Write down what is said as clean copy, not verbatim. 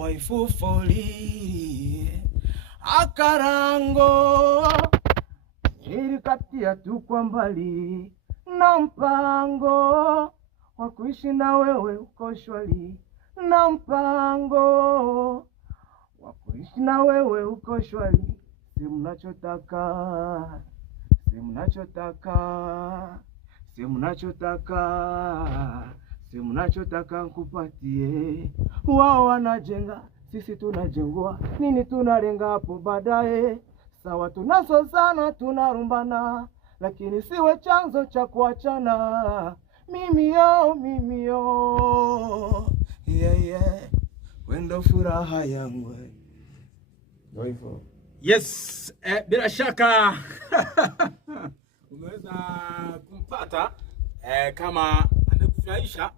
waifufoli akarango nilikatia tu kwa mbali na mpango wa kuishi na wewe uko shwari, na mpango wa kuishi na wewe uko shwari. Si mnachotaka, si mnachotaka, si mnachotaka, si mnachotaka nkupatie. Wao wanajenga, sisi tunajengwa, nini tunalenga hapo baadaye? Sawa tunasozana, tunarumbana, lakini siwe chanzo cha kuachana. Mimi yo, yeah, wendo furaha yangu. Hivyo. Yes, bila shaka umeweza kumpata kama amekufurahisha